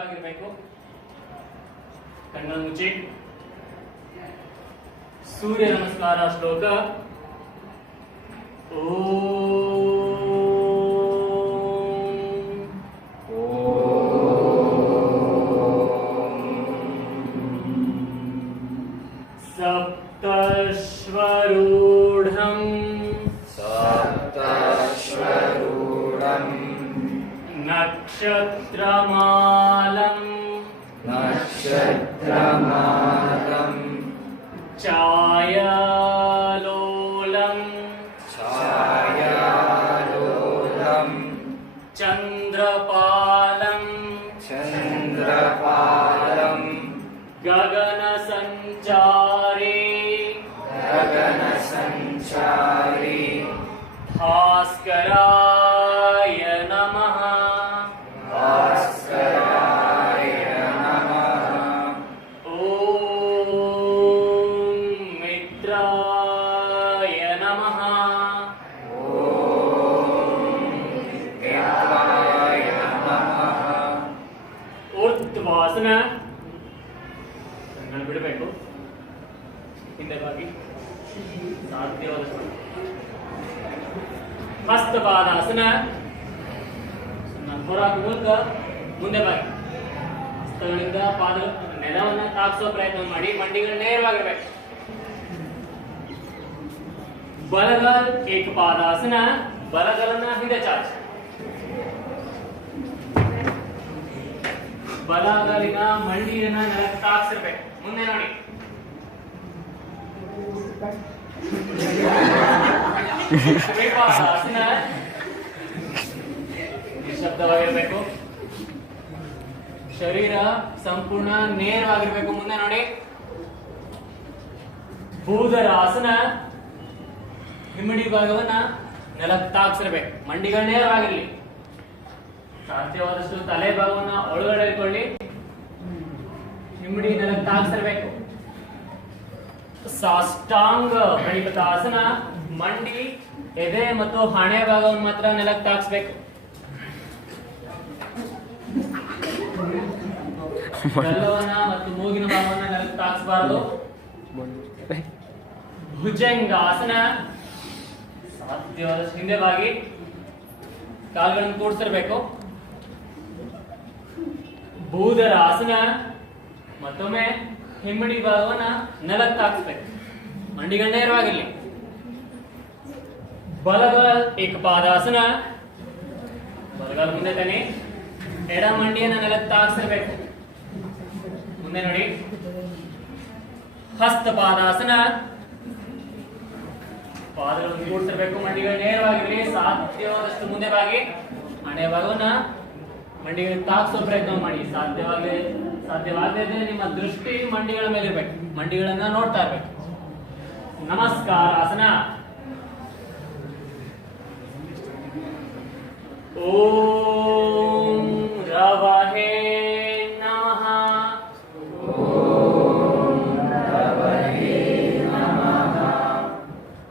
ನೇರವಾಗಿರಬೇಕು. ಕಣ್ಣನ್ನು ಮುಚ್ಚಿ. ಸೂರ್ಯ ನಮಸ್ಕಾರ ಶ್ಲೋಕ. नक्षत्रमालं छायालोलं चंद्रपालं गगनसंचारी भास्कराय नमः. ಬಿಡಬೇಕು. ಹಿಂದೆ ಬಾಗಿ ಸಾಧ್ಯವಾದಷ್ಟು. ಹಸ್ತಪಾದಾಸನ. ಹೊರಗೆ ಮೂಲಕ ಮುಂದೆ ಬಾಗಿ. ಹಸ್ತಗಳಿಂದ ಪಾದ ನೆಲವನ್ನು ತಾಗಿಸುವ ಪ್ರಯತ್ನ ಮಾಡಿ. ಮಂಡಿಗಳು ನೇರವಾಗಿರ್ಬೇಕು. ಬಲಗಾಲ್ ಏಕಪಾದಾಸನ. ಬಲಗಾಲನ್ನ ಹಿಂದೆ ಚಾಚಿ. ಬಲಗಾಲಿನ ಮಂಡಿಯನ್ನ ನೆಲಕ್ಕೆ ತಾಗಿಸಿರ್ಬೇಕು. ಮುಂದೆ ನೋಡಿ. ನಿಶಬ್ದವಾಗಿರ್ಬೇಕು. ಶರೀರ ಸಂಪೂರ್ಣ ನೇರವಾಗಿರ್ಬೇಕು. ಮುಂದೆ ನೋಡಿ. ಭೂಧರಾಸನ. ಹಿಮ್ಮಡಿ ಭಾಗವನ್ನ ನೆಲಕ್ಕೆ ತಾಗಿಸಿರ್ಬೇಕು. ಮಂಡಿಗಳು ನೇರವಾಗಿರ್ಲಿ. ಸಾಧ್ಯವಾದಷ್ಟು ತಲೆ ಭಾಗವನ್ನ ಒಳಗಡೆ ಇಟ್ಕೊಳ್ಳಿ. ಹಿಮ್ಮಡಿ ನೆಲಕ್ಕೆ ತಾಗಿಸಿರ್ಬೇಕು. ಸಾಷ್ಟಾಂಗ ಪ್ರಣಿಪಾತಾಸನ. ಮಂಡಿ, ಎದೆ ಮತ್ತು ಹಣೆ ಭಾಗವನ್ನು ಮಾತ್ರ ನೆಲಕ್ಕೆ ತಾಗಿಸ್ಬೇಕು. ಗಲ್ಲವನ್ನ ಮತ್ತು ಮೂಗಿನ ಭಾಗವನ್ನ ನೆಲಕ್ಕೆ ತಾಗಿಸಬಾರದು. ಭುಜಂಗಾಸನ. ಸಾಧ್ಯವಾದಷ್ಟು ಹಿಂದೆ ಬಾಗಿ ಕಾಲುಗಳನ್ನು ಕೂಡಿಸಿರ್ಬೇಕು. ಭೂಧರಾಸನ. ಮತ್ತೊಮ್ಮೆ ಹಿಮ್ಮಡಿ ಭಾಗವನ್ನ ನೆಲಕ್ಕೆ ತಾಗಿಸ್ಬೇಕು. ಮಂಡಿಗಳು ನೇರವಾಗಿರ್ಲಿ. ಬಲಗಾಲ್ ಏಕಪಾದಾಸನ. ಬಲಗಾಲ್ ಮುಂದೆ ತಾನೆ. ಎಡ ಮಂಡಿಯನ್ನ ನೆಲಕ್ಕೆ ತಾಗಿಸಿರ್ಬೇಕು. ಮುಂದೆ ನೋಡಿ. ಹಸ್ತಪಾದಾಸನ. ಪಾದಗಳನ್ನು ಕೂಡಿಸಿರ್ಬೇಕು. ಮಂಡಿಗಳು ನೇರವಾಗಿರ್ಲಿ. ಸಾಧ್ಯವಾದಷ್ಟು ಮುಂದೆ ಬಾಗಿ ಹಣೆ ಭಾಗವನ್ನ ಮಂಡಿಗಳಿಗೆ ತಾಗಿಸೋ ಪ್ರಯತ್ನ ಮಾಡಿ. ಸಾಧ್ಯವಾಗದೇ ನಿಮ್ಮ ದೃಷ್ಟಿ ಮಂಡಿಗಳ ಮೇಲೆ ಇರ್ಬೇಕು. ಮಂಡಿಗಳನ್ನ ನೋಡ್ತಾ ಇರ್ಬೇಕು. ನಮಸ್ಕಾರಾಸನ. ಓಂ ರವಹೇ ನಮಃ.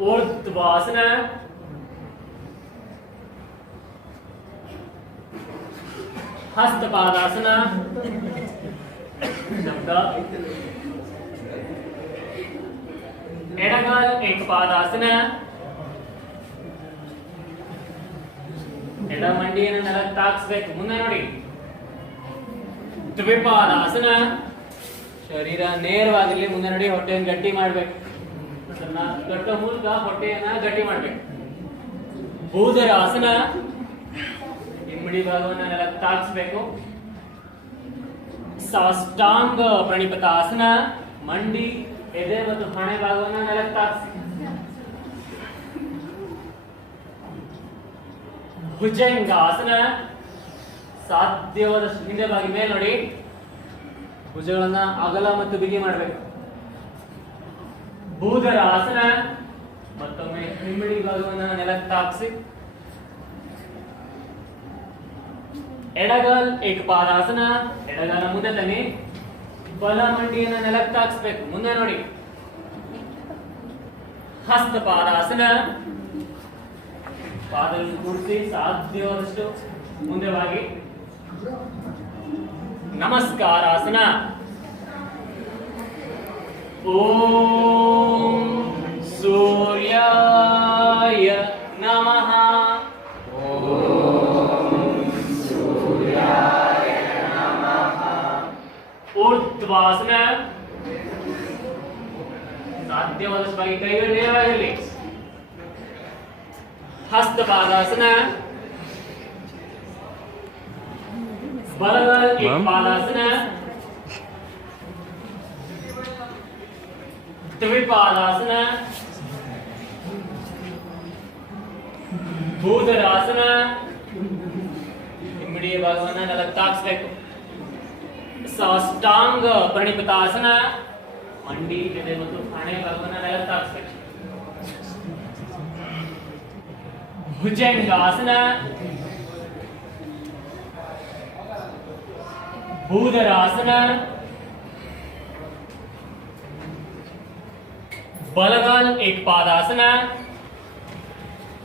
ಊರ್ಧ್ವಾಸನ. ಹಸ್ತಪಾದಾಸನ. ಶಬ್ದ. ಎಡಗಾಲ್ ಏಕಪಾದಾಸನ. ಎಡ ಮಂಡಿಯನ್ನು ನೆಲಕ್ಕೆ ತಾಗಿಸ್ಬೇಕು. ಮುಂದೆ ನೋಡಿ. ದ್ವಿಪಾದಾಸನ. ಶರೀರ ನೇರವಾಗಿರ್ಲಿ. ಮುಂದೆ ನೋಡಿ. ಹೊಟ್ಟೆಯನ್ನು ಗಟ್ಟಿ ಮಾಡ್ಬೇಕು. ಕಟ್ಟೋ ಮೂಲಕ ಹೊಟ್ಟೆಯನ್ನ ಗಟ್ಟಿ ಮಾಡ್ಬೇಕು. ಭೂಧರಾಸನ. ಹಿಮ್ಮಡಿ ಭಾಗವನ್ನ ನೆಲಕ್ಕೆ ತಾಗಿಸ್ಬೇಕು. ಸಾಷ್ಟಾಂಗ ಪ್ರಣಿಪಾತಾಸನ. ಮಂಡಿ, ಎದೆ ಮತ್ತು ಹಣೆ ಭಾಗವನ್ನ ನೆಲಕ್ಕೆ ತಾಗಿಸಿ. ಭುಜಂಗಾಸನ. ಸಾಧ್ಯವಾದಷ್ಟು ಹಿಂದೆ ಬಾಗಿ ಮೇಲೆ ನೋಡಿ. ಭುಜಗಳನ್ನ ಅಗಲ ಮತ್ತು ಬಿಗಿ ಮಾಡಬೇಕು. ಭೂಧರಾಸನ. ಮತ್ತೊಮ್ಮೆ ಹಿಮ್ಮಡಿ ಭಾಗವನ್ನ ನೆಲಕ್ಕೆ ತಾಗಿಸಿ. ಎಡಗಾಲ್ ಏಕಪಾದಾಸನ. ಎಡಗಾಲ ಮುಂದೆ ತನ್ನಿ. ಬಲ ಮಂಡಿಯನ್ನ ನೆಲಕ್ಕೆ ತಾಗಿಸ್ಬೇಕು. ಮುಂದೆ ನೋಡಿ. ಹಸ್ತಪಾದಾಸನ. ಪಾದಗಳನ್ನು ಕೂಡಿಸಿ ಸಾಧ್ಯವಾದಷ್ಟು ಮುಂದೆ ಬಾಗಿ ನಮಸ್ಕಾರಾಸನ. ಓಂ ಸೂರ್ಯಾಯ ನಮಃ. ಊರ್ಧ್ವಾಸನ. ಸಾಧ್ಯವಾದಷ್ಟು ಬಾಗಿ ಕೈಗಳು ನೇರವಾಗಿರಲಿ. ಹಸ್ತಪಾದಾಸನ. ಬಲಗೈ ಏಕಪಾದಾಸನ. ದ್ವಿಪಾದಾಸನ. ಭೂಧರಾಸನ. ಇಮಿಡಿಯ ಭಾಗವನ್ನ ನೆಲಕ್ಕೆ ತಾಗಿಸ್ಬೇಕು. ಸಾಷ್ಟಾಂಗ ಪ್ರಣಿಪತಾಸನ. ಮಂಡಿ ಎದೆ ಮತ್ತು ಹಣೆ ಭಾಗವನ್ನ ನೆಲಕ್ಕೆ ತಾಗಿಸ್ಬೇಕು. ಭುಜಂಗಾಸನ. ಭೂಧರಾಸನ. ಬಲಗಾಲ್ ಏಕಪಾದಾಸನ.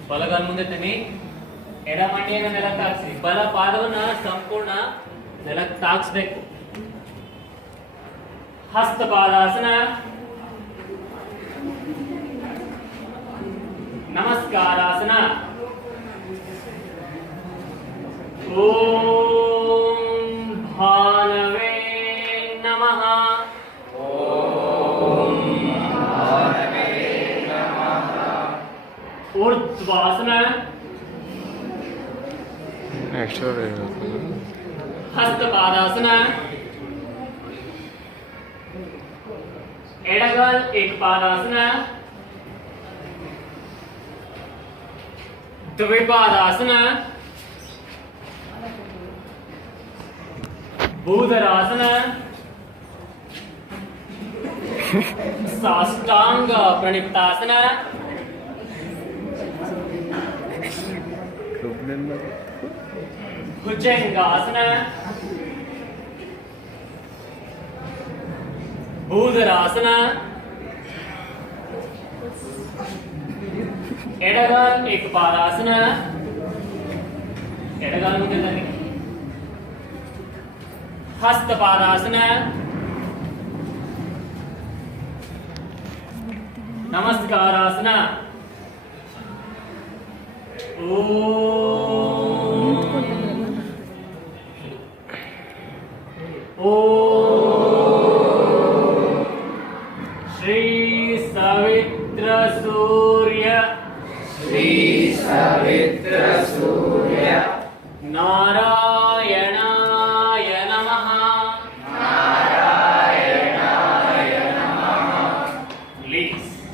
ಬಲಗಾಲ್ ಮುಂದೆ ತನ್ನಿ. ಎಡ ಮಂಡಿಯನ್ನು ನೆಲಕ್ಕೆ ತಾಗಿಸಿ. ಬಲ ಪಾದವನ್ನ ಸಂಪೂರ್ಣ ನೆಲಕ್ಕೆ ತಾಗಿಸ್ಬೇಕು. ಹಸ್ತಪಾದಾಸನ. ನಮಸ್ಕಾರಾಸನ. ಓಂ ಭಾನವೇ ನಮಃ. ಊರ್ಧ್ವಾಸನ. ಹಸ್ತಪಾದಾಸನ. ಎಡಗಾಲ್ ಏಕಪಾದಾಸನ. ದ್ವಿಪಾದಾಸನ. ಭೂಧರಾಸನ. ಸಾಷ್ಟಾಂಗ ಪ್ರಣಿಪ್ತಾಸನ. ಭುಜಂಗಾಸನ. ಭೂಧರಾಸನ. ಎಡಗಾಲ್ ಏಕಪಾದಾಸನ. ಎಡಗಾಲ್ ಮುಂದೆ ತನ್ನಿ. ಹಸ್ತಪಾದಾಸನ. ನಮಸ್ಕಾರಾಸನ. ಓಂ